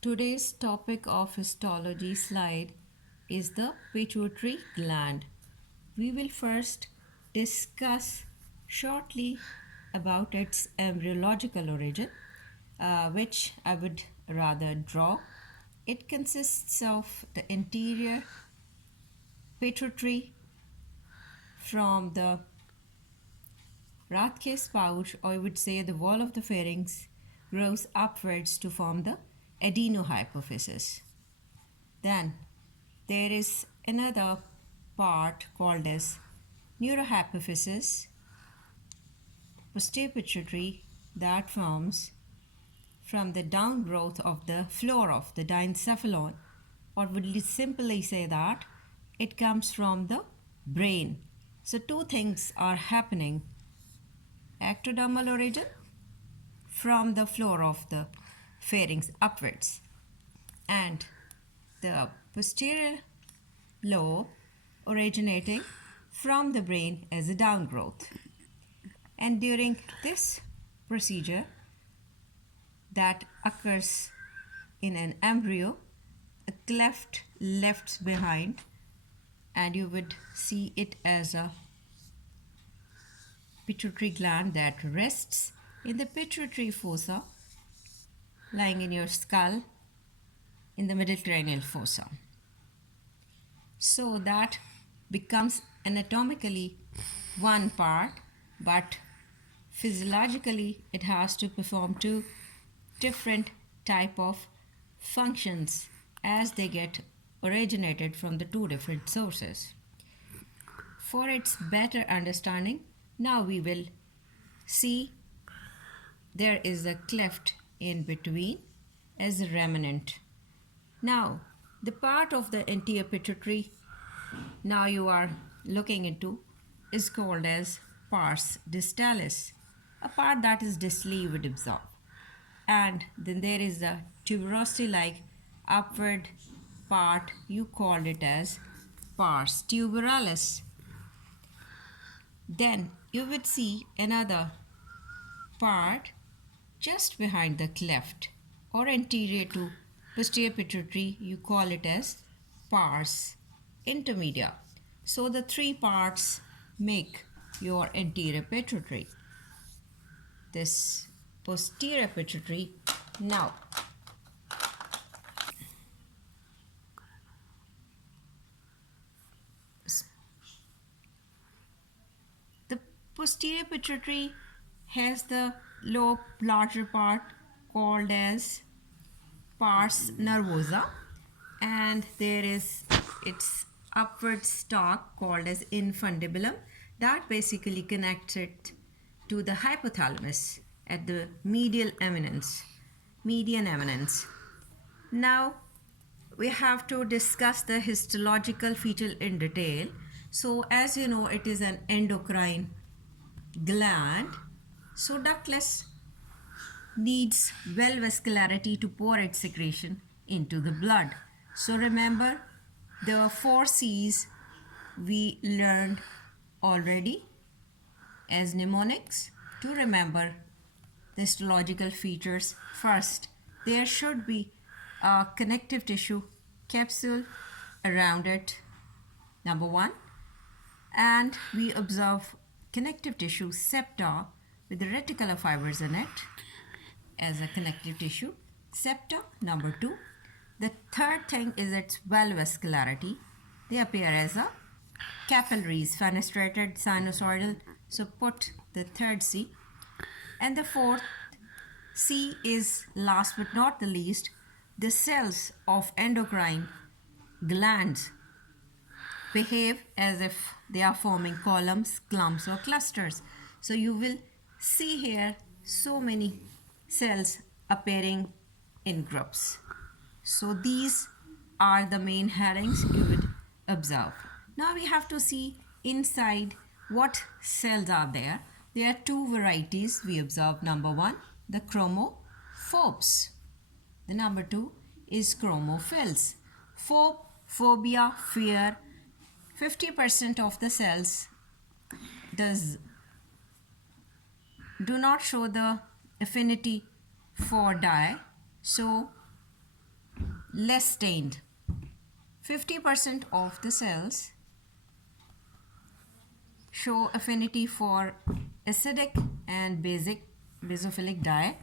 Today's topic of histology slide is the pituitary gland. We will first discuss shortly about its embryological origin, which I would rather draw. It consists of the interior pituitary from the Rathke's pouch, or I would say the wall of the pharynx, grows upwards to form the adenohypophysis. Then there is another part called as neurohypophysis, posterior pituitary, that forms from the downgrowth of the floor of the diencephalon, or would simply say that it comes from the brain. So two things are happening: ectodermal origin from the floor of the pharynx upwards, and the posterior lobe originating from the brain as a downgrowth. And during this procedure that occurs in an embryo, a cleft left behind, and you would see it as a pituitary gland that rests in the pituitary fossa lying in your skull in the middle cranial fossa. So that becomes anatomically one part, but physiologically it has to perform two different type of functions as they get originated from the two different sources. For its better understanding, now we will see there is a cleft in between as a remnant. Now, the part of the anterior pituitary now you are looking into is called as pars distalis, a part that is distally you would observe. And then there is a tuberosity-like upward part, you call it as pars tuberalis. Then you would see another part just behind the cleft or anterior to posterior pituitary, you call it as pars intermedia. So the three parts make your anterior pituitary. This posterior pituitary. Now, the posterior pituitary has the larger part called as pars nervosa, and there is its upward stalk called as infundibulum that basically connects it to the hypothalamus at the median eminence. Now we have to discuss the histological feature in detail. So as you know, it is an endocrine gland, so ductless, needs well vascularity to pour its secretion into the blood. So remember the 4 C's we learned already as mnemonics. To remember the histological features, first there should be a connective tissue capsule around it, number 1, and we observe connective tissue septa with the reticular fibers in it as a connective tissue septa, number 2. The third thing is its well vascularity. They appear as a capillaries, fenestrated, sinusoidal. So put the third C. And the fourth C is, last but not the least, the cells of endocrine glands behave as if they are forming columns, clumps, or clusters. So you will see here so many cells appearing in groups. So these are the main headings you would observe. Now we have to see inside what cells are there. There are 2 varieties we observe. Number 1, the chromophobes. The number 2 is chromophils. Phobia, fear. 50% of the cells do not show the affinity for dye. So less stained. 50% of the cells show affinity for acidic and basophilic diet.